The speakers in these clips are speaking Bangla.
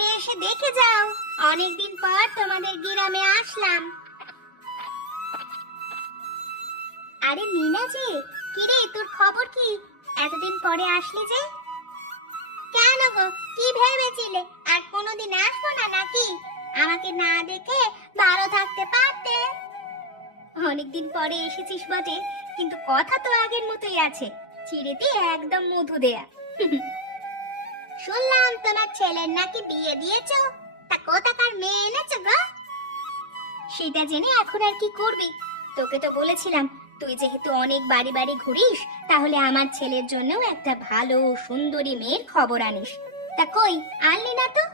বাড়ি এসে দেখে যাও, অনেকদিন পর তোমাদের গ্রামে আসলাম। আরে মিনা যে, কিরে তোর খবর কি? এতদিন পরে আসলি যে? কেন গো, কি ভেবেছিলে আর কোনোদিন আসবো না নাকি? আমাকে না দেখে ভালো থাকতে পারতে। অনেকদিন পরে এসেছিস বটে, কিন্তু কথা তো আগের মতোই আছে, চিড়েতে একদম মধু দেয়া। শুনলাম তোমার ছেলের নাকি বিয়ে দিয়েছো, তা কোথাকার মেয়ে এনেছো গো? সেটা জেনে এখন আর কি করবি? তোকে তো বলেছিলাম, তুই যেহেতু অনেক বাড়ি বাড়ি ঘুরিস, তাহলে আমার ছেলের জন্যও একটা ভালো সুন্দরী মেয়ের খবর আনিস। তা কই আনলি না তো?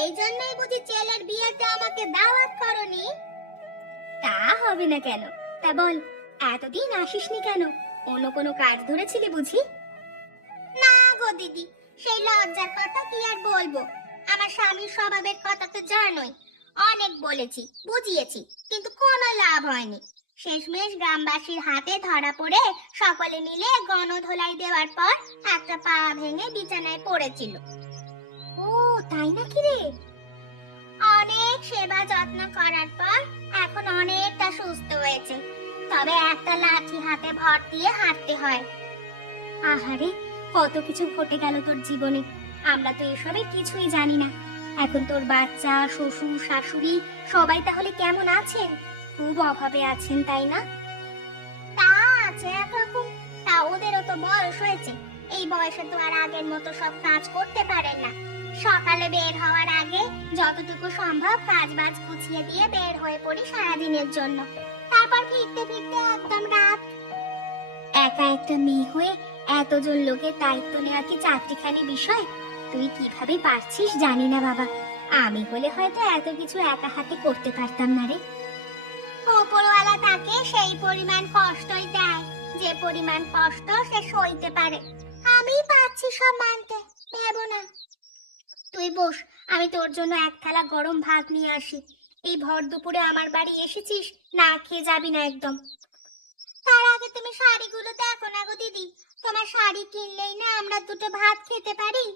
এই জন্যই বুঝি ছেলের বিয়েতে আমাকে দাওয়াত করনি? তা হবে না কেন? তা বল, এতদিন আসিসনি কেন? অন্য কোনো কাজ ধরেছিলি বুঝি? না গো দিদি, সেই লজ্জার কথা কি আর বলবো। আমার স্বামীর স্বভাবের কথা তো জানোই, অনেক বলেছি বুঝিয়েছি, কিন্তু কোনো লাভ হয়নি। শেষমেশ গ্রামবাসীর হাতে ধরা পড়ে সকলে মিলে গণধোলাই দেওয়ার পর একটা পা ভেঙে বিছানায় পড়েছিল। ও তাই নাকি রে? অনেক সেবা যত্ন করার পর এখন অনেকটা সুস্থ হয়েছে, তবে একটা লাঠি হাতে ভর দিয়ে হাঁটতে হয়। আহারে, কত কিছু ঘটে গেল তোর জীবনে, আমরা তো এসবের কিছুই জানি না। এখন তোর বাচ্চা, শ্বশুর, শাশুড়ি সবাই তাহলে কেমন আছেন? খুব অভাবে আছেন তাই না? তা আছে একরকম, তা ওদেরও তো বয়স হয়েছে, এই বয়সে তো আর আগের মতো সব কাজ করতে পারেন না। সকালে বের হওয়ার আগে যতটুকু সম্ভব কাজ বাজ গুছিয়ে দিয়ে বের হয়ে পড়ি সারাদিনের জন্য, তারপর ফিরতে ফিরতে একদম রাত। একা একটা মেয়ে হয়ে এতজন লোকের দায়িত্ব নেওয়া কি চারটিখানি বিষয়? তুই কিভাবে পারছিস জানি না বাবা, আমি হলে হয়তো এত কিছু একা হাতে করতে পারতাম না রে। ওপরওয়ালা তাকে সেই পরিমাণ কষ্টই দেয়, যে পরিমাণ কষ্ট সে সইতে পারে। আমি পাচ্ছি সব মানতে, ভেবো না। তুই বস, আমি তোর জন্য এক থালা গরম ভাত নিয়ে আসি। এই ভর দুপুরে আমার বাড়ি এসেছিস, না খেয়ে যাবি না একদম। তার আগে তুমি শাড়িগুলো দেখো না গো দিদি, তোমার শাড়ি কিনলেই না আমরা দুটো ভাত খেতে পারি।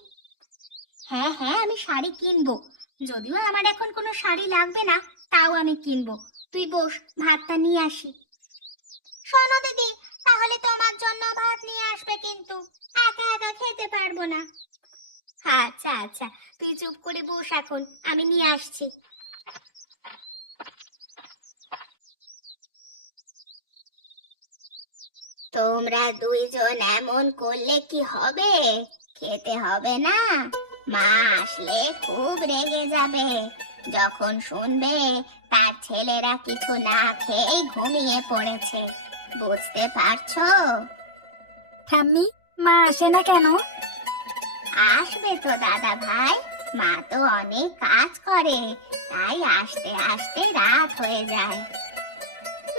হ্যাঁ হ্যাঁ, আমি শাড়ি কিনবো, যদিও আমার এখন কোনো শাড়ি লাগবে না, তাও আমি কিনবো। তুই বস, ভাতটা নিয়ে আসি। শোনো দিদি, তাহলে তোমার জন্য ভাত নিয়ে আসবে, কিন্তু একা একা খেতে পারবো না। আচ্ছা আচ্ছা, তুই চুপ করে বস, এখন আমি নিয়ে আসছি। তোমরা দুইজন এমন করলে কি হবে? খেতে হবে না? মা আসলে খুব রেগে যাবে যখন শুনবে তার ছেলেরা কিছু না খেয়ে ঘুমিয়ে পড়েছে। বুঝতে পারছো? ঠাম্মি, মা আসে না কেন? আসবে তো দাদা ভাই, মা তো অনেক কাজ করে, তাই আসতে আসতে রাত হয়ে যায়।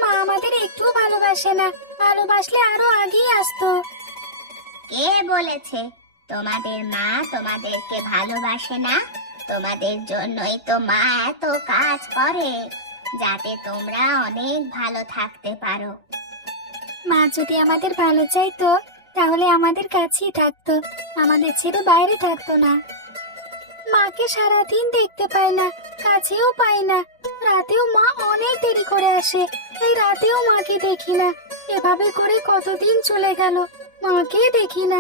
মা আমাদের একটু ভালোবাসে না, ভালোবাসলে আরো আগেই আসতো। কে বলেছে তোমাদের মা তোমাদেরকে ভালোবাসে না? তোমাদের জন্যই তো মা এত কাজ করে, যাতে তোমরা অনেক ভালো থাকতে পারো। মা যদি আমাদের ভালো চাইতো তাহলে আমাদের কাছেই থাকতো, আমাদের ছেড়ে বাইরে থাকতো না। মাকে সারাদিন দেখতে পাই না, কাছেও পাই না। রাতেও মা অনেক দেরি করে আসে, এই রাতেও মাকে দেখি না। এভাবে করে কতদিন চলে গেল, মাকে দেখি না।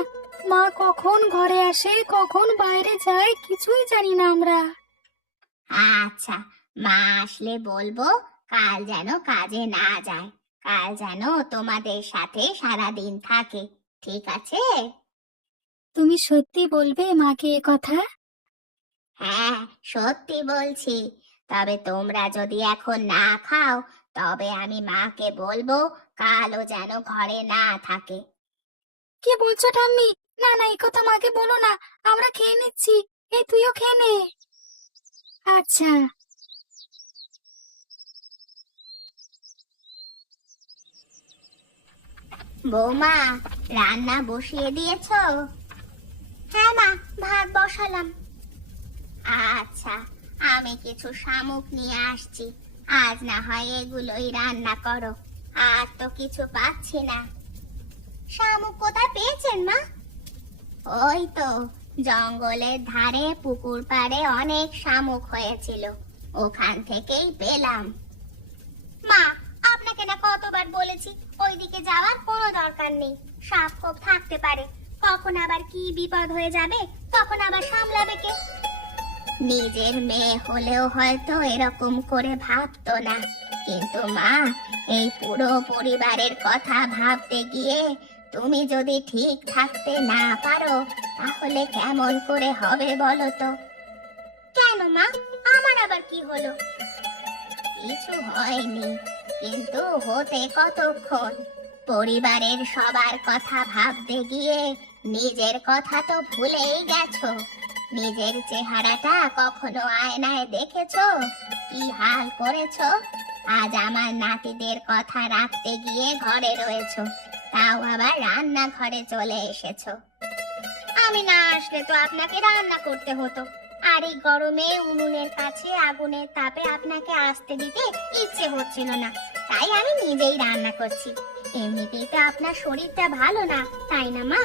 মা কখন ঘরে আসে, কখন বাইরে যায়, কিছুই জানি না আমরা। আচ্ছা, মা আসলে বলবো কাল যেন কাজে না যায়, কাল যেন তোমাদের সাথে সারাদিন থাকে, ঠিক আছে? তুমি সত্যি বলবে মাকে এ কথা? হ্যাঁ, সত্যি বলছি। তবে তোমরা যদি এখন না খাও, তবে আমি মাকে বলবো কালও যেন ঘরে না থাকে। কি বলছো ঠাম্মি? না না, এই কথা মাকে বলো না, আমরা খেয়ে নিচ্ছি। এই তুইও খেয়ে নে। আচ্ছা। বৌমা, রান্না বসিয়ে দিয়েছো? হ্যাঁ মা, ভাত বসালাম। আচ্ছা, আমি কিছু শামুক নিয়ে আসছি, আজ না হয় এগুলোই রান্না করো, আর তো কিছু পাচ্ছি না। শামুক কোথায় পেয়েছেন মা? ওই তো জঙ্গলের ধারে পুকুর পাড়ে অনেক শামুক হয়েছিল, ওখান থেকেই পেলাম। মা, আপনাকে না কতবার বলেছি ওইদিকে যাওয়ার কোনো দরকার নেই, সাপ খোপ থাকতে পারে, কখন আবার কি বিপদ হয়ে যাবে তখন আবার সামলাবে কে? নিজের মেয়ে হলেও হয়তো এরকম করে ভাবতো না, কিন্তু মা, এই পুরো পরিবারের কথা ভাবতে গিয়ে তুমি যদি ঠিক থাকতে না পারো তাহলে কেমন করে হবে বলো তো? কেন মা, আমার আবার কি হলো? কিছু হয়নি, কিন্তু হতে কতক্ষণ? পরিবারের সবার কথা ভাবতে গিয়ে নিজের কথা তো ভুলেই গেছো। নিজের চেহারাটা কখনো আয়নায় দেখেছো? কি হাল করেছো? আজ আমার নাতিদের কথা রাখতে গিয়ে ঘরে রয়েছো, তাও আবার রান্নাঘরে চলে এসেছো। আমি না আসলে তো আপনাকে রান্না করতে হতো, আর এই গরমে উনুনের কাছে আগুনের তাপে আপনাকে আসতে দিতে ইচ্ছে হচ্ছিল না, তাই আমি নিজেই রান্না করছি। এমনিতেই তো আপনার শরীরটা ভালো না, তাই না মা?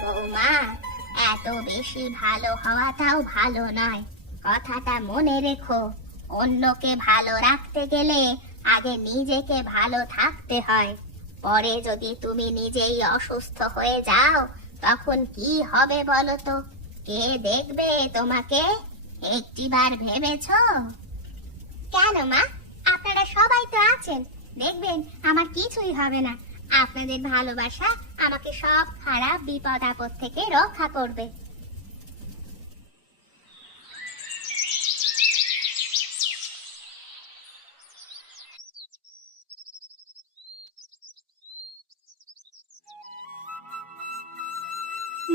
বৌমা, এত বেশি ভালো হওয়াটাও ভালো নয়, কথাটা মনে রেখো। অন্যকে ভালো রাখতে গেলে আগে নিজেকে ভালো থাকতে হয়, পরে যদি তুমি নিজেই অসুস্থ হয়ে যাও তখন কি হবে বলো তো? কে দেখবে তোমাকে? একটিবার ভেবেছো? কেন মা, আপনারা সবাই তো আছেন, দেখবেন আমার কিছুই হবে না। আপনাদের ভালোবাসা আমাকে সব খারাপ বিপদ আপদ থেকে রক্ষা করবে।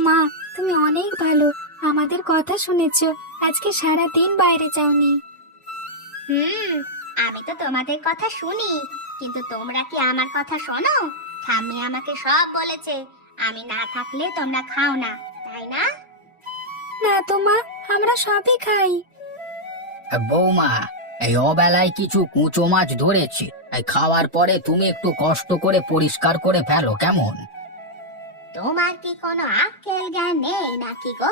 মা, তুমি অনেক ভালো, আমাদের কথা শুনেছো, আজকে সারা দিন বাইরে যাওনি। আমি তো তোমাদের কথা শুনি, কিন্তু তোমরা কি আমার কথা শোনো? ঠাম্মি আমাকে সব বলেছে, আমি না থাকলে তোমরা খাও না, তাই না? না তো মা, আমরা সবই খাই। বৌমা, এই অবেলায় কিছু কুচো মাছ ধরেছি, এই খাওয়ার পরে তুমি একটু কষ্ট করে পরিষ্কার করে ফেলো কেমন? তোমার কি কোনো আক্কেল জ্ঞান নেই নাকি গো?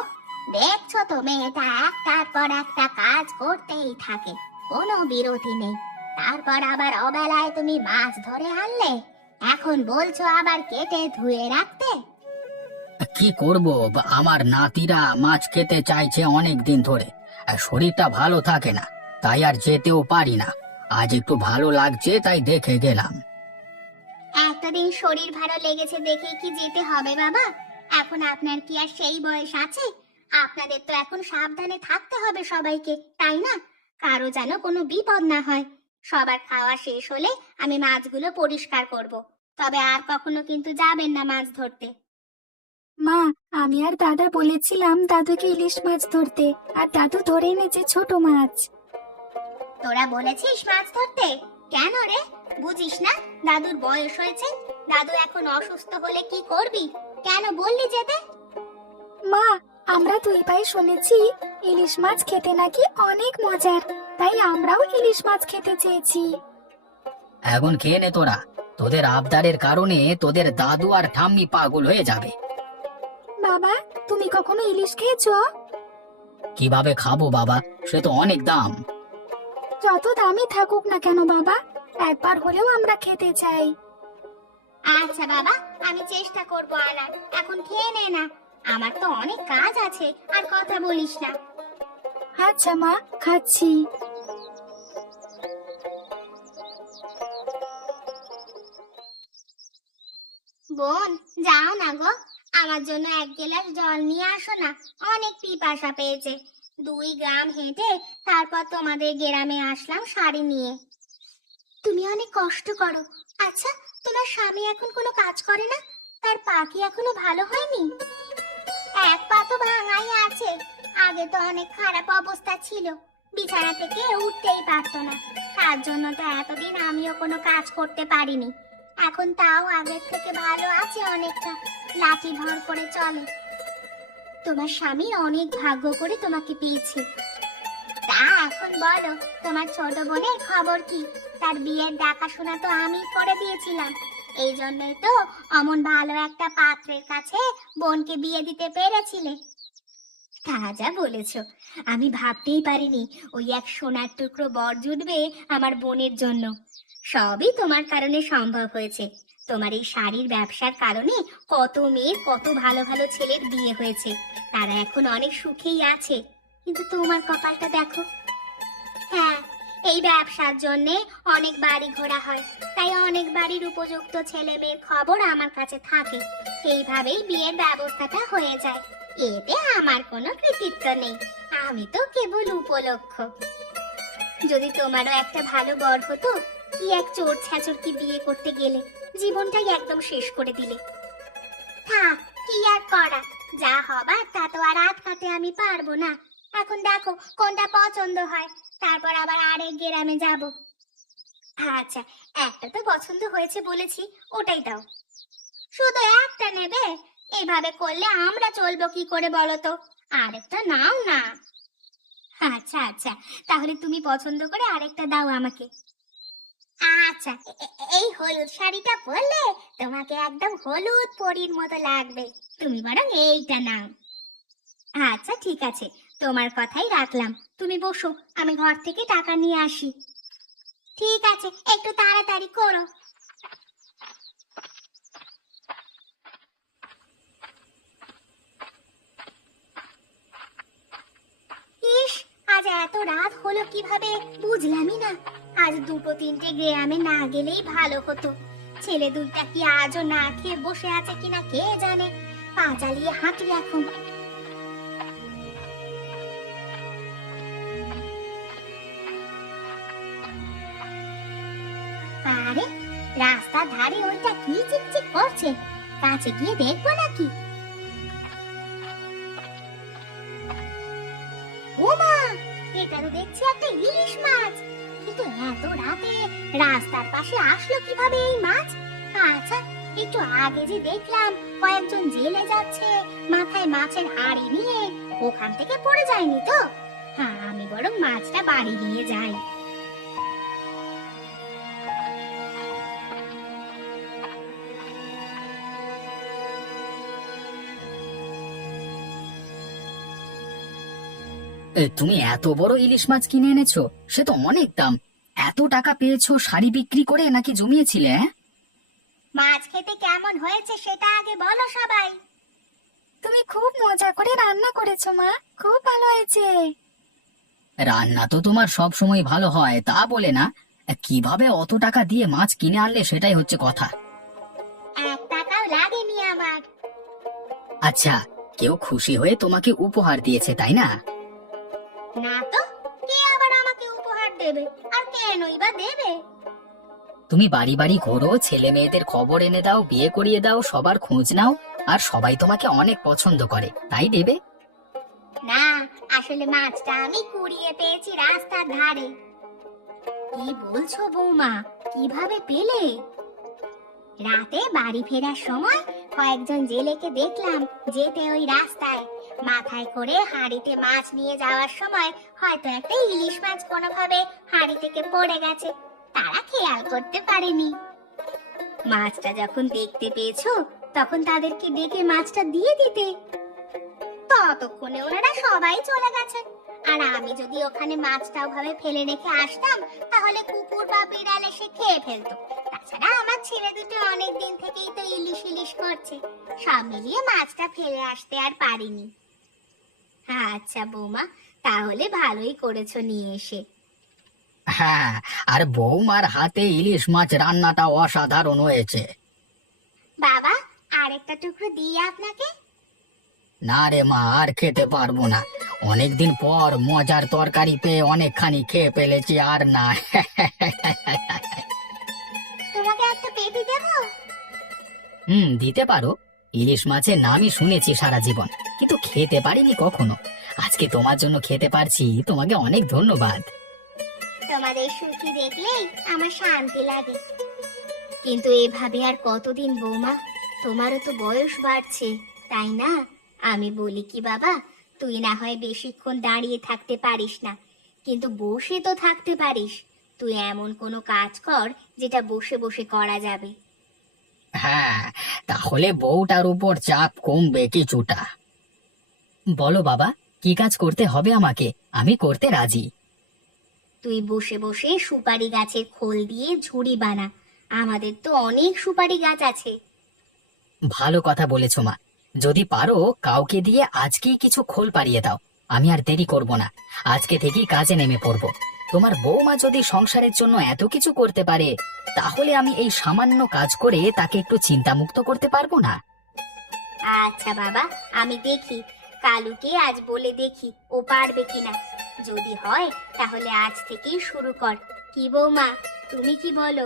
দেখছো তো মেয়েটা একটার পর একটা কাজ করতেই থাকে, কোনো বিরতি নেই, তারপর আবার অবেলায় তুমি মাছ ধরে আনলে, এখন বলছো আবার কেটে ধুয়ে রাখতে। কি করব, আমার নাতিরা মাছ খেতে চাইছে অনেক দিন ধরে, আর শরীরটা ভালো থাকে না, তাই আর যেতেও পারি না। আজ একটু ভালো লাগছে তাই দেখে গেলাম। একটা দিন শরীর ভালো লেগেছে দেখে কি যেতে হবে বাবা? এখন আপনার কি আর সেই বয়স আছে? আপনাদের তো এখন সাবধানে থাকতে হবে সবাইকে, তাই না? কারো যেন কোনো বিপদ না হয়। সবার খাওয়া শেষ হলে আমি মাছগুলো পরিষ্কার করব, তবে আর কখনো কিন্তু যাবেন না মাছ ধরতে। মা, আমি আর দাদা বলেছিলাম দাদুকে ইলিশ মাছ ধরতে, আর দাদু ধরে এনেছে ছোট মাছ। তোরা বলেছিস মাছ ধরতে? কেন রে, বুঝিস না দাদুর বয়স হয়েছে? দাদু এখন অসুস্থ হলে কি করবি? কেন বললি যেতে? মা, আমরা দুই ভাই শুনেছি ইলিশ মাছ খেতে নাকি অনেক মজার, তাই আমরাও ইলিশ মাছ খেতে চেয়েছি। এখন খেয়ে নে তোরা, তোদের আবদারের কারণে তোদের দাদু আর ঠাম্মি পাগল হয়ে যাবে। বাবা, তুমি কখনো ইলিশ খেয়েছো? কিভাবে খাবো বাবা, সে তো অনেক দাম। যত দামি থাকুক না কেন বাবা, একবার হলেও আমরা খেতে চাই। আচ্ছা বাবা, আমি চেষ্টা করব আনার, এখন খেয়ে নে না, আমার তো অনেক কাজ আছে, আর কথা বলিস না। আচ্ছা মা, খাচ্ছি। বোন, যাও না গো, আমার জন্য এক গ্লাস জল নিয়ে আসো না, অনেক পিপাসা পেয়েছে। 2 গ্রাম হেঁটে তারপর তোমাদের গ্রামে আসলাম শাড়ি নিয়ে। তুমি অনেক কষ্ট করো। আচ্ছা, তোমার স্বামী এখন কোনো কাজ করে না? তার পা কি এখনো ভালো হয়নি? এক পা তো ভাঙাই আছে, আগে তো অনেক খারাপ অবস্থা ছিল, বিছানা থেকে উঠতেই পারতো না, তার জন্য তো এতদিন আমিও কোনো কাজ করতে পারিনি। এখন তাও আগের থেকে ভালো আছে অনেকটা, লাঠি ভর করে চলে। তোমার স্বামী অনেক ভাগ্য করে তোমাকে পেয়েছে। তা এখন বলো, তোমার ছোট বোনের খবর কি? তার বিয়ের দেখাশোনা তো আমি করে দিয়েছিলাম, এই জন্যই তো অমন ভালো একটা পাত্রের কাছে বোনকে বিয়ে দিতে পেরেছিলে। তা যা বলেছ, আমি ভাবতেই পারিনি ওই এক সোনার টুকরো বর জুটবে আমার বোনের জন্য। সবই তোমার কারণে সম্ভব হয়েছে। তোমার এই শাড়ির ব্যবসার কারণে কত মেয়ের কত ভালো ভালো ছেলের বিয়ে হয়েছে, তারা এখন অনেক সুখেই আছে। কিন্তু তোমার কপালটা দেখো। হ্যাঁ, এই ব্যবসার জন্যে অনেক বাড়ি ঘোরা হয়, তাই অনেক বাড়ির উপযুক্ত ছেলে মেয়ের খবর আমার কাছে থাকে। এইভাবেই বিয়ের ব্যবস্থাটা হয়ে যায়। এতে আমার কোনো কৃতিত্ব নেই, আমি তো কেবল উপলক্ষ। যদি তোমারও একটা ভালো বর হতো, কি এক চোর ছ্যাচরকে বিয়ে করতে গেলে জীবনটাই একদম শেষ করে দিলে। থাক, কি আর করা, যা হবার তা তো আর আটকাতে আমি পারবো না। এখন দেখো কোনটা পছন্দ হয়, তারপর আবার আরেক গ্রামে যাব। আচ্ছা, একটা তো পছন্দ হয়েছে বলেছি, ওটাই দাও। শুধু একটা নেবে? এভাবে করলে আমরা চলবো কি করে বলো তো? আরেকটা নাও না। আচ্ছা আচ্ছা, তাহলে তুমি পছন্দ করে আরেকটা দাও আমাকে। আচ্ছা, এই হলুদ শাড়িটা পরলে তোমাকে একদম হলুদ পরীর মতো লাগবে, তুমি বরং এইটা নাও। আচ্ছা ঠিক আছে, তোমার কথাই রাখলাম। তুমি বসো, আমি ঘর থেকে টাকা নিয়ে আসি। ঠিক আছে, একটু তাড়াতাড়ি করো। ইস, আজ এত রাত হলো কিভাবে বুঝলামই না। আজ দুটো তিনটে গ্রামে না গেলেই ভালো হতো। ছেলে দুইটা কি আজও না খেয়ে বসে আছে কিনা কে জানে। পা চালিয়ে হাঁটি এখন। আরে, রাস্তার ধারে ওইটা কি চিকচিক করছে, কাছে গিয়ে দেখবো নাকি। ওমা, এটা তো দেখছি একটা ইলিশ মাছ। কিন্তু এত রাতে রাস্তার পাশে আসলো কিভাবে এই মাছ? আচ্ছা, একটু আগে যে দেখলাম কয়েকজন জেলে যাচ্ছে মাথায় মাছের হাড়ি নিয়ে, ওখান থেকে পড়ে যায়নি তো? হ্যাঁ, আমি বরং মাছটা বাড়ি নিয়ে যাই। তুমি এত বড় ইলিশ মাছ কিনে এনেছো, সে তো অনেক দাম। এত টাকা পেয়েছো শাড়ি বিক্রি করে নাকি জমিয়েছিলে? মাছ খেতে কেমন হয়েছে সেটা আগে বলো সবাই। তুমি খুব মজা করে রান্না করেছো মা, খুব ভালো হয়েছে। রান্না তো তোমার সব সময় ভালো হয়, তা বলে না। কিভাবে অত টাকা দিয়ে মাছ কিনে আনলে সেটাই হচ্ছে কথা। 1 টাকাও লাগেনি আমার। আচ্ছা, কেউ খুশি হয়ে তোমাকে উপহার দিয়েছে তাই না? না তো, কে আবার আমাকে উপহার দেবে? আর কেনই বা দেবে? তুমি বাড়ি বাড়ি ঘোরো, ছেলে মেয়েদের খবর এনে দাও, বিয়ে করিয়ে দাও, সবার খোঁজ নাও, আর সবাই তোমাকে অনেক পছন্দ করে, তাই দেবে। না, আসলে মাছটা আমি কুড়িয়ে পেয়েছি রাস্তার ধারে। কি বলছো বৌমা, কিভাবে পেলে? রাতে বাড়ি ফেরার সময় কয়েকজন জেলেকে দেখলাম যেতে ওই রাস্তায়। মাথায় করে হাঁড়িতে মাছ নিয়ে যাওয়ার সময় হয়তো একটা ইলিশ মাছ কোনোভাবে হাঁড়ি থেকে পড়ে গেছে, তারা খেয়াল করতে পারেনি। মাছটা যখন দেখতে পেয়েছো, তখন তাদেরকে ডেকে মাছটা দিয়ে দিতে। ততক্ষণে ওনারা সবাই চলে গেছেন। আর আমি যদি ওখানে মাছটা ওভাবে ফেলে রেখে আসতাম, তাহলে কুকুর বা বিড়াল এসে খেয়ে ফেলতো। তাছাড়া আমার ছেলে দুটো অনেক দিন থেকেই তো ইলিশ ইলিশ করছে, সব মিলিয়ে মাছটা ফেলে আসতে আর পারিনি। আচ্ছা বৌমা, তাহলে ভালোই করেছো নিয়ে এসে। হ্যাঁ, আর বৌমার হাতে ইলিশ মাছ রান্নাটা অসাধারণ হয়েছে। বাবা, আরেকটা টুকরো দিই আপনাকে? না রে মা, আর খেতে পারবো না। অনেকদিন পর মজার তরকারি পেয়ে অনেকখানি খেয়ে ফেলেছি, আর না। তোমাকে একটা পেটি দেবো? দিতে পারো। ইলিশ মাছের নামই শুনেছি সারা জীবন, কিন্তু খেতে পারিনি কখনো। আজকে তোমার জন্য খেতে পারছি, তোমাকে অনেক ধন্যবাদ। তোমাদের সুখী দেখলেই আমার শান্তি লাগে। কিন্তু এভাবে আর কতদিন বৌমা? তোমারও তো বয়স বাড়ছে, তাই না? আমি বলি কি বাবা, তুই না হয় বেশিক্ষণ দাঁড়িয়ে থাকতে পারিস না, কিন্তু বসে তো থাকতে পারিস। তুই এমন কোনো কাজ কর যেটা বসে বসে করা যাবে। হ্যাঁ, তাহলে বউটার উপর চাপ কমবে কিছুটা। বলো বাবা, কি কাজ করতে হবে আমাকে? আমি করতে রাজি। তুই বসে বসে সুপারি গাছের খোল দিয়ে ঝুড়ি বানা। আমাদের তো অনেক সুপারি গাছ আছে। ভালো কথা বলেছো মা। যদি পারো কাউকে দিয়ে আজকেই কিছু খোল পাড়িয়ে দাও। আমি আর দেরি করব না, আজকে থেকেই কাজে নেমে পড়ব। তোমার বৌমা যদি সংসারের জন্য এত কিছু করতে পারে, তাহলে আমি এই সামান্য কাজ করে তাকে একটু চিন্তামুক্ত করতে পারবো না? আচ্ছা বাবা, আমি দেখি, কালুকে আজ বলে দেখি ও পারবে কিনা। যদি হয় তাহলে আজ থেকেই শুরু কর। কি বৌমা, তুমি কি বলো?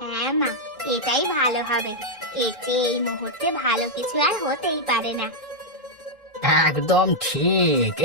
হ্যাঁ মা, এটাই ভালো হবে। এর চেয়ে এই মুহূর্তে ভালো কিছু আর হতেই পারে না। একদম ঠিক।